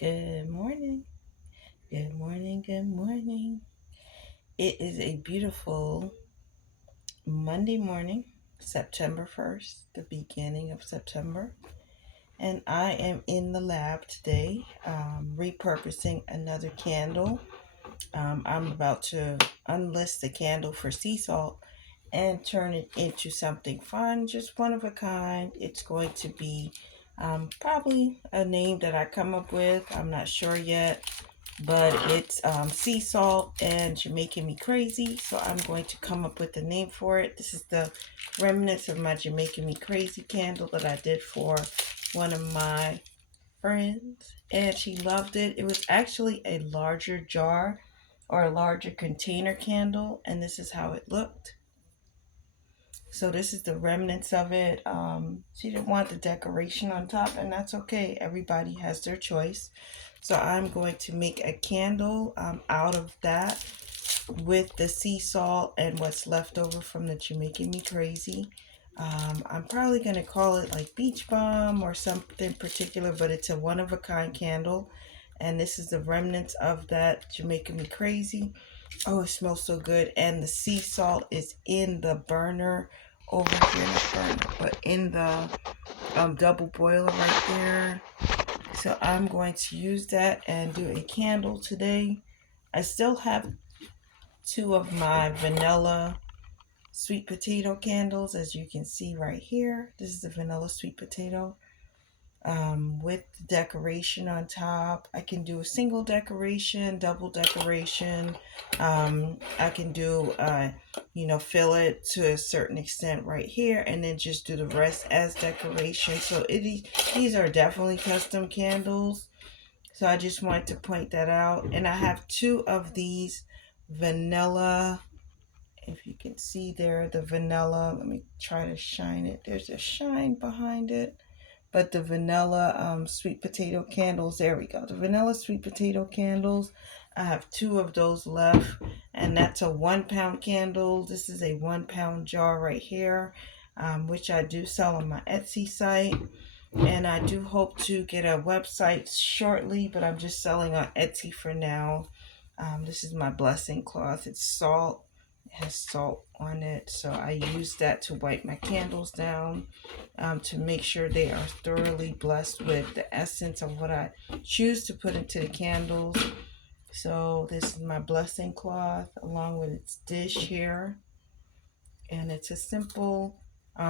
Good morning. Good morning. Good morning. It is a beautiful Monday morning, September 1st, the beginning of September. And I am in the lab today, repurposing another candle. I'm about to unlist the candle for sea salt and turn it into something fun, just one of a kind. It's going to be probably a name that I come up with. I'm not sure yet, but it's sea salt and you're making me crazy, so I'm going to come up with a name for it. This is the remnants of my You're Making Me Crazy candle that I did for one of my friends, and she loved it. It was actually a larger jar or a larger container candle, and this is how it looked. So this is the remnants of it. She didn't want the decoration on top, and that's okay. Everybody has their choice. So I'm going to make a candle out of that with the sea salt and what's left over from the You're Making Me Crazy. I'm probably going to call it like Beach Bomb or something particular, but it's a one-of-a-kind candle. And this is the remnants of that You're Making Me Crazy. Oh, it smells so good. And the sea salt is in the burner over here, not burner, but in the double boiler right there. So I'm going to use that and do a candle today. I still have two of my vanilla sweet potato candles, as you can see right here. This is the vanilla sweet potato with the decoration on top. I can do a single decoration, double decoration. I can do, fill it to a certain extent right here, and then just do the rest as decoration. So these are definitely custom candles. So I just wanted to point that out. And I have two of these vanilla, if you can see there, the vanilla. Let me try to shine it. There's a shine behind it. But the vanilla sweet potato candles, there we go. The vanilla sweet potato candles, I have two of those left. And that's a 1 pound candle. This is a 1 pound jar right here, which I do sell on my Etsy site. And I do hope to get a website shortly, but I'm just selling on Etsy for now. This is my blessing cloth. It's salt. It has salt on it. So I use that to wipe my candles down, to make sure they are thoroughly blessed with the essence of what I choose to put into the candles. So this is my blessing cloth along with its dish here. And it's a simple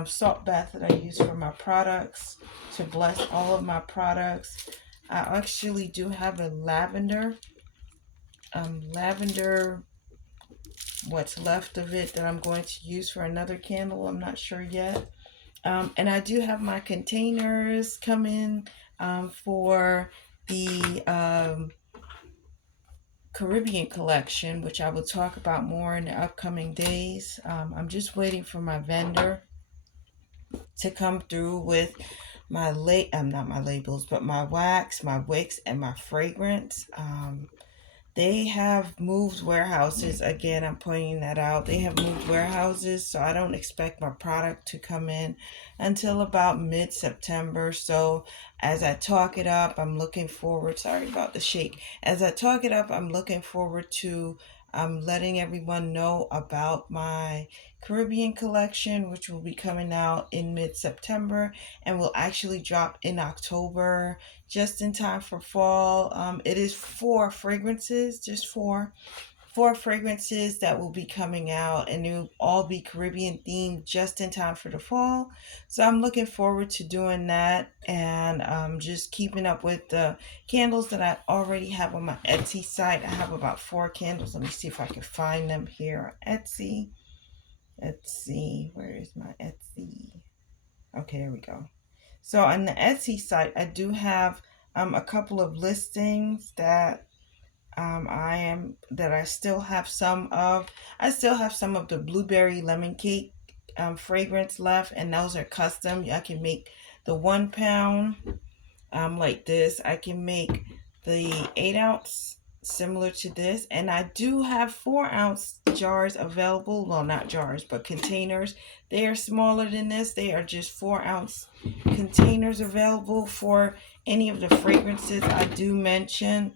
salt bath that I use for my products to bless all of my products. I actually do have a lavender, what's left of it that I'm going to use for another candle. I'm not sure yet. And I do have my containers coming for the Caribbean collection, which I will talk about more in the upcoming days. I'm just waiting for my vendor to come through with my not my labels, but my wax, my wicks, and my fragrance. They have moved warehouses. Again, I'm pointing that out. They have moved warehouses, so I don't expect my product to come in until about mid-September. So as I talk it up, I'm looking forward, sorry about the shake. As I talk it up, I'm looking forward to letting everyone know about my Caribbean collection, which will be coming out in mid-September and will actually drop in October, just in time for fall. It is four fragrances, just four fragrances that will be coming out, and they will all be Caribbean themed just in time for the fall. So I'm looking forward to doing that, and just keeping up with the candles that I already have on my Etsy site. I have about 4 candles. Let me see if I can find them here on Etsy. Let's see, where is my Etsy? Okay, there we go. So on the Etsy site, I do have a couple of listings that I still have some of. I still have some of the blueberry lemon cake fragrance left, and those are custom. I can make the 1 pound like this. I can make the 8 ounce similar to this, and I do have 4-ounce jars available. Well, not jars, but containers. They are smaller than this. They are just 4-ounce containers available for any of the fragrances I do mention.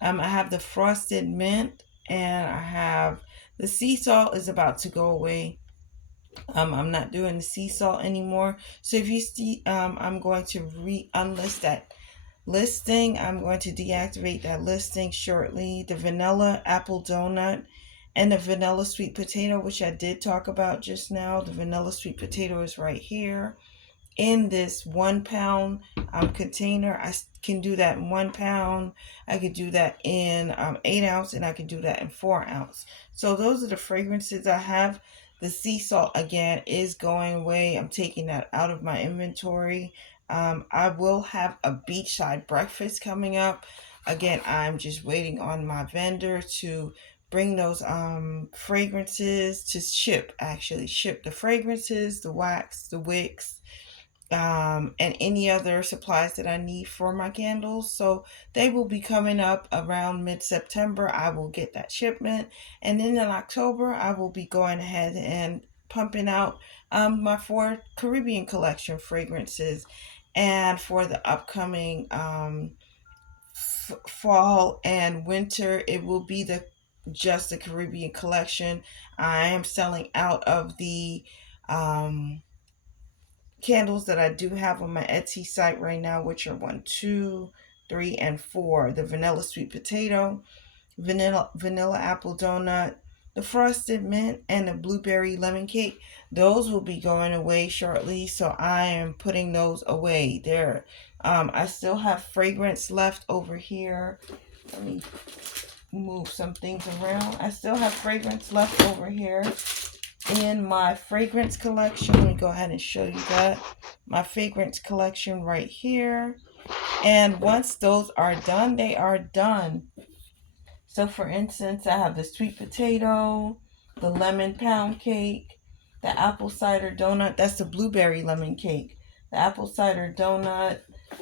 I have the frosted mint, and I have the sea salt is about to go away. I'm not doing the sea salt anymore. So if you see, I'm going to unlist that listing. I'm going to deactivate that listing shortly. The vanilla apple donut and the vanilla sweet potato, which I did talk about just now. The vanilla sweet potato is right here in this 1 pound container. I can do that in 1 pound. I could do that in 8 ounce, and I can do that in 4 ounce. So those are the fragrances I have. The sea salt again is going away. I'm taking that out of my inventory. I will have a beachside breakfast coming up. Again, I'm just waiting on my vendor to bring those fragrances to ship the fragrances, the wax, the wicks, and any other supplies that I need for my candles. So they will be coming up around mid-September. I will get that shipment, and then in October I will be going ahead and pumping out my 4 Caribbean collection fragrances. And for the upcoming fall and winter, it will be just the Caribbean collection. I am selling out of the candles that I do have on my Etsy site right now, which are 1, 2, 3, and 4. The vanilla sweet potato, vanilla apple donut, the frosted mint, and the blueberry lemon cake. Those will be going away shortly, so I am putting those away there. I still have fragrance left over here. Let me move some things around. I still have fragrance left over here in my fragrance collection. Let me go ahead and show you that. My fragrance collection right here. And once those are done, they are done. So for instance, I have the sweet potato, the lemon pound cake, the apple cider donut. That's the blueberry lemon cake. The apple cider donut.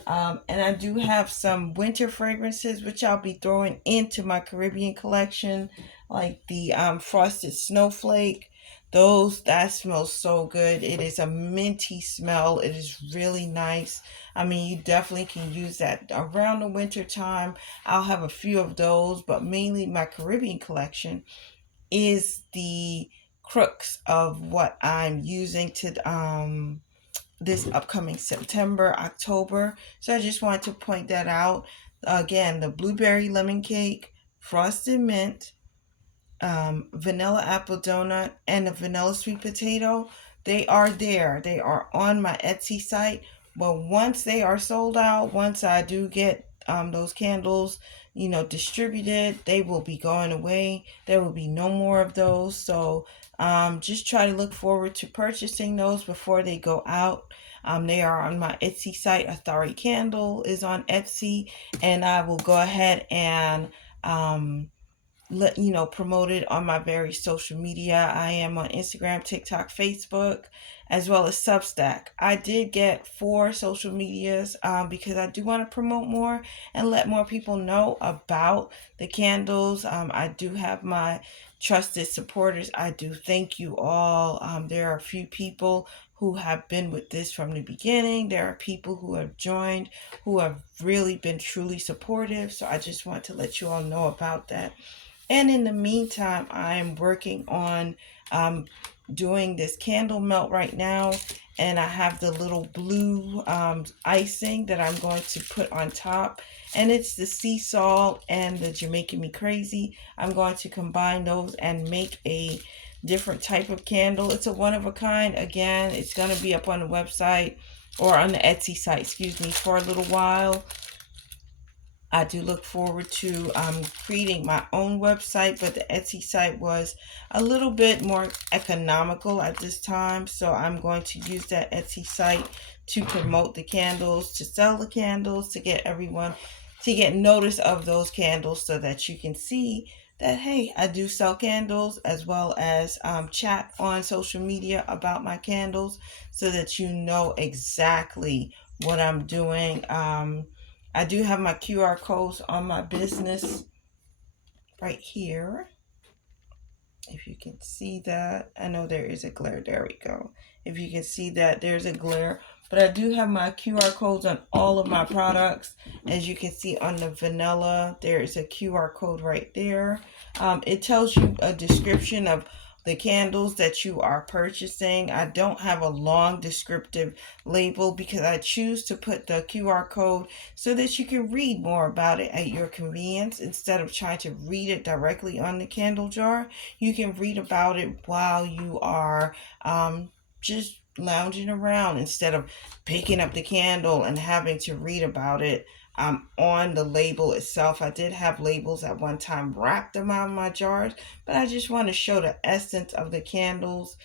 And I do have some winter fragrances, which I'll be throwing into my Caribbean collection, like the frosted snowflake. That smells so good. It is a minty smell. It is really nice. I mean, you definitely can use that around the winter time. I'll have a few of those, but mainly my Caribbean collection is the crux of what I'm using to this upcoming September, October. So I just wanted to point that out. Again, the blueberry lemon cake, frosted mint, vanilla apple donut, and the vanilla sweet potato. They are there. They are on my Etsy site. But once they are sold out, once I do get those candles, distributed, they will be going away. There will be no more of those. So just try to look forward to purchasing those before they go out. They are on my Etsy site. ATHARI Candle is on Etsy, and I will go ahead and promote it on my various social media. I am on Instagram, TikTok, Facebook, as well as Substack. I did get 4 social medias because I do want to promote more and let more people know about the candles. I do have my trusted supporters. I do thank you all. There are a few people who have been with this from the beginning. There are people who have joined who have really been truly supportive. So I just want to let you all know about that. And in the meantime, I am working on doing this candle melt right now. And I have the little blue icing that I'm going to put on top. And it's the sea salt and the Jamaican Me Crazy. I'm going to combine those and make a different type of candle. It's a one of a kind. Again, it's going to be up on the website or on the Etsy site, excuse me, for a little while. I do look forward to creating my own website, but the Etsy site was a little bit more economical at this time. So I'm going to use that Etsy site to promote the candles, to sell the candles, to get everyone to get notice of those candles so that you can see that, hey, I do sell candles, as well as chat on social media about my candles so that you know exactly what I'm doing. I do have my QR codes on my business right here. If you can see that, I know there is a glare. There we go. If you can see that, there's a glare. But I do have my QR codes on all of my products. As you can see on the vanilla, there is a QR code right there. It tells you a description of the candles that you are purchasing. I don't have a long descriptive label because I choose to put the QR code so that you can read more about it at your convenience instead of trying to read it directly on the candle jar. You can read about it while you are just lounging around instead of picking up the candle and having to read about it on the label itself. I did have labels at one time wrapped around my jars, but I just want to show the essence of the candles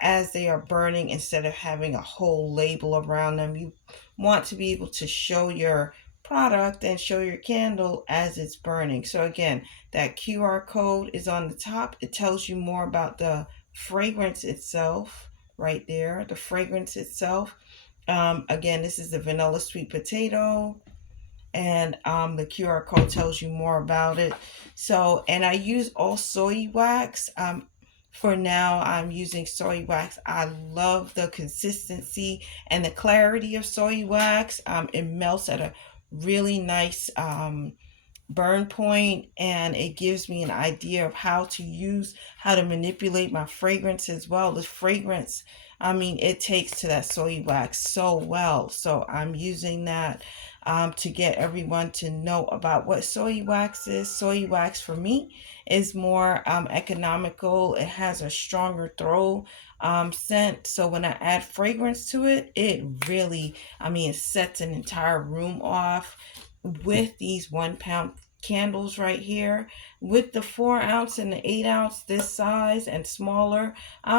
as they are burning instead of having a whole label around them. You want to be able to show your product and show your candle as it's burning. So again, that QR code is on the top. It tells you more about the fragrance itself right there, the fragrance itself. Again, this is the vanilla sweet potato, and the QR code tells you more about it. So, and I use all soy wax. For now, I'm using soy wax. I love the consistency and the clarity of soy wax. It melts at a really nice burn point, and it gives me an idea of how to manipulate my fragrance as well. The fragrance, I mean, it takes to that soy wax so well. So I'm using that to get everyone to know about what soy wax is. Soy wax for me is more economical. It has a stronger throw scent. So when I add fragrance to it, it really, I mean, it sets an entire room off. With these 1 pound candles right here, with the 4 ounce and the 8 ounce this size and smaller,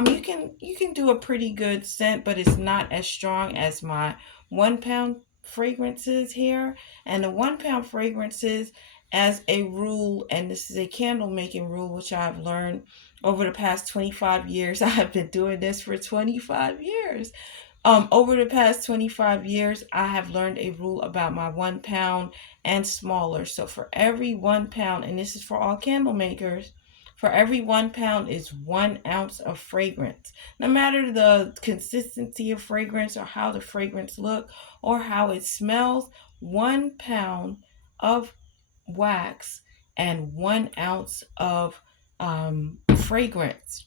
you can do a pretty good scent, but it's not as strong as my 1 pound fragrances here. And the 1 pound fragrances, as a rule, and this is a candle making rule which I've learned over the past 25 years. I've been doing this for 25 years. Over the past 25 years, I have learned a rule about my 1 pound and smaller. So for every 1 pound, and this is for all candle makers, for every 1 pound is 1 ounce of fragrance. No matter the consistency of fragrance or how the fragrance look or how it smells, 1 pound of wax and 1 ounce of fragrance.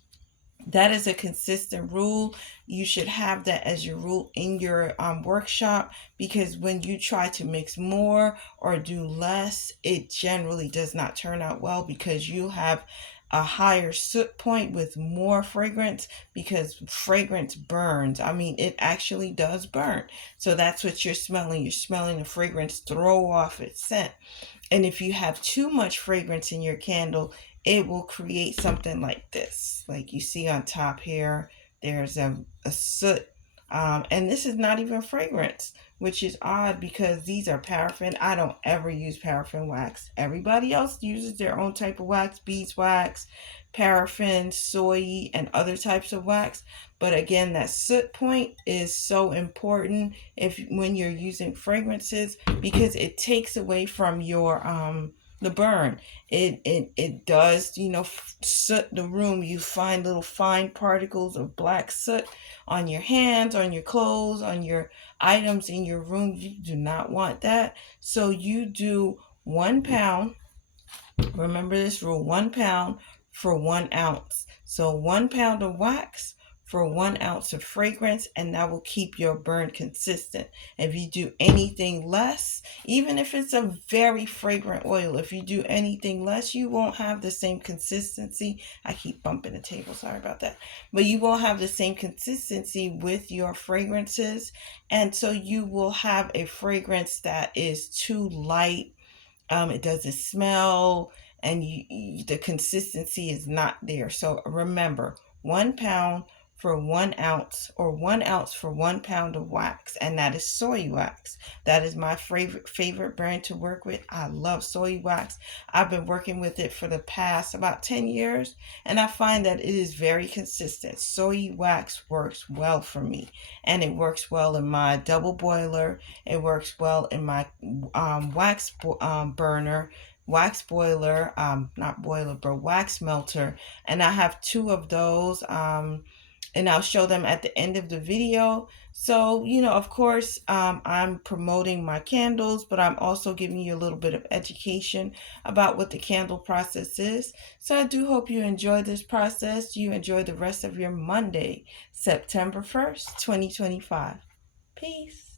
That is a consistent rule. You should have that as your rule in your workshop, because when you try to mix more or do less, it generally does not turn out well, because you have a higher soot point with more fragrance, because fragrance burns. I mean, it actually does burn. So that's what you're smelling. You're smelling the fragrance throw off its scent. And if you have too much fragrance in your candle, it will create something like this. Like you see on top here, there's a soot. And this is not even fragrance, which is odd because these are paraffin. I don't ever use paraffin wax. Everybody else uses their own type of wax, beeswax, paraffin, soy, and other types of wax. But again, that soot point is so important when you're using fragrances, because it takes away from your the burn. It does, soot the room. You find little fine particles of black soot on your hands, on your clothes, on your items in your room. You do not want that. So you do 1 pound. Remember this rule: 1 pound for 1 ounce. So 1 pound of wax for 1 ounce of fragrance, and that will keep your burn consistent. If you do anything less, even if it's a very fragrant oil, if you do anything less, you won't have the same consistency. I keep bumping the table, sorry about that. But you won't have the same consistency with your fragrances, and so you will have a fragrance that is too light. It doesn't smell, and the consistency is not there. So remember, 1 pound for 1 ounce, or 1 ounce for 1 pound of wax, and that is soy wax. That is my favorite brand to work with. I love soy wax. I've been working with it for the past about 10 years, and I find that it is very consistent. Soy wax works well for me, and it works well in my double boiler. It works well in my wax burner. wax boiler, not boiler, but wax melter. And I have two of those. And I'll show them at the end of the video. So, of course, I'm promoting my candles, but I'm also giving you a little bit of education about what the candle process is. So I do hope you enjoy this process. You enjoy the rest of your Monday, September 1st, 2025. Peace.